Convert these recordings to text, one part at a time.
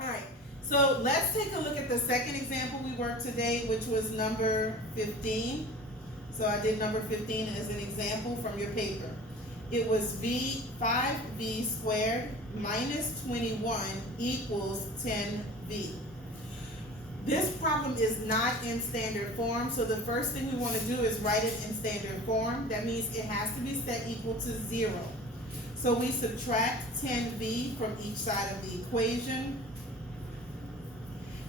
Alright, so let's take a look at the second example we worked today, which was number 15. So I did number 15 as an example from your paper. It was 5v squared minus 21 equals 10v. This problem is not in standard form, so the first thing we want to do is write it in standard form. That means it has to be set equal to 0. So we subtract 10v from each side of the equation.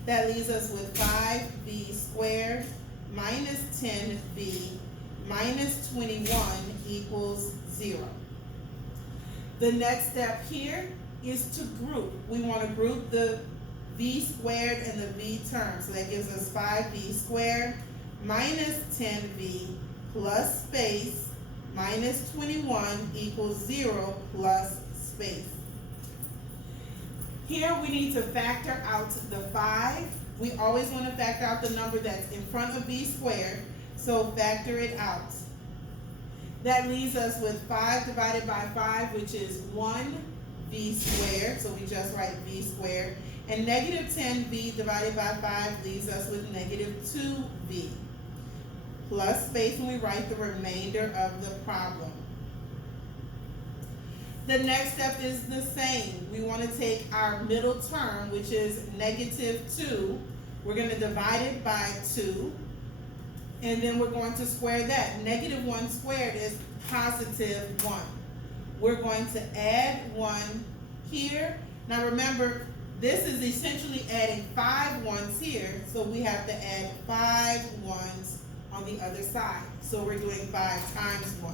That leaves us with 5v squared minus 10v minus 21 equals 0. The next step here is to group. We want to group the v squared and the v term. So that gives us 5v squared minus 10v plus space minus 21 equals 0 plus space. Here we need to factor out the 5. We always want to factor out the number that's in front of v squared, so factor it out. That leaves us with 5 divided by 5, which is 1v squared, so we just write v squared. And negative 10v divided by 5 leaves us with negative 2v. Plus space when we write the remainder of the problem. The next step is the same. We want to take our middle term, which is negative 2. We're going to divide it by 2. And then we're going to square that. Negative 1 squared is positive 1. We're going to add 1 here. Now remember, this is essentially adding 5 ones here, so we have to add 5 ones on the other side. So we're doing 5 times 1.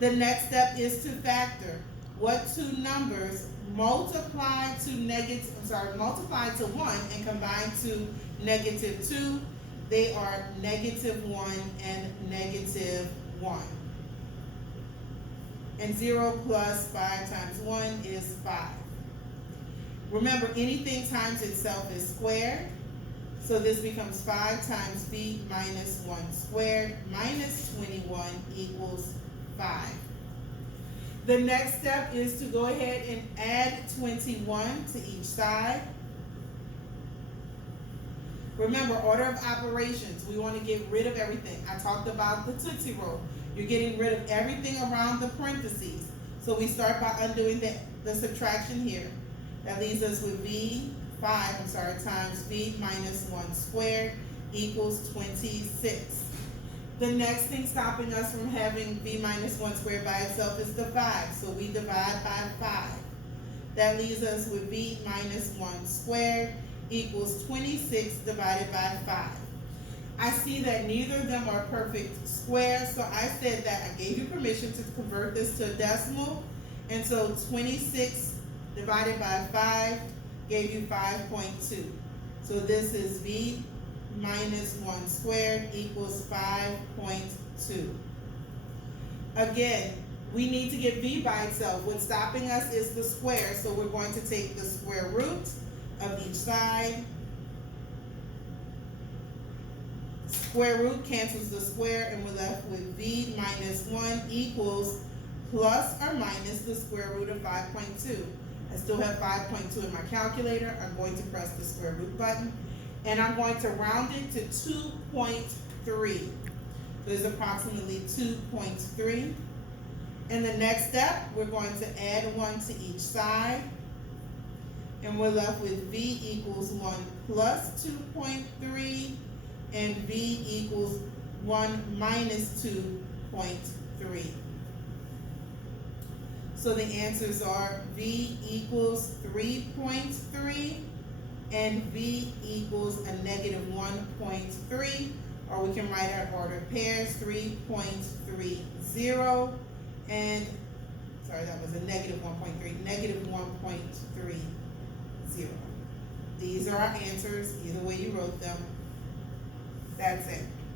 The next step is to factor. What two numbers multiply to multiply to 1 and combine to negative 2? They are negative 1 and negative 1. And 0 plus 5 times 1 is 5. Remember, anything times itself is squared. So this becomes 5 times v minus 1 squared minus 21 equals 5. The next step is to go ahead and add 21 to each side. Remember, order of operations. We want to get rid of everything. I talked about the Tootsie Roll. You're getting rid of everything around the parentheses. So we start by undoing the subtraction here. That leaves us with times v minus 1 squared equals 26. The next thing stopping us from having v minus 1 squared by itself is the 5. So we divide by 5. That leaves us with v minus 1 squared equals 26 divided by 5. I see that neither of them are perfect squares, so I said that I gave you permission to convert this to a decimal. And so 26 divided by 5 gave you 5.2. So this is v minus 1 squared equals 5.2. Again, we need to get v by itself. What's stopping us is the square, so we're going to take the square root of each side. Square root cancels the square, and we're left with v minus 1 equals plus or minus the square root of 5.2. I still have 5.2 in my calculator. I'm going to press the square root button, and I'm going to round it to 2.3. There's approximately 2.3. In the next step, we're going to add 1 to each side, and we're left with v equals 1 plus 2.3, and v equals 1 minus 2.3. So the answers are v equals 3.3 and v equals a negative 1.3, or we can write our ordered pairs 3.30 and, that was a negative 1.3, negative 1.30. These are our answers, either way you wrote them. That's it.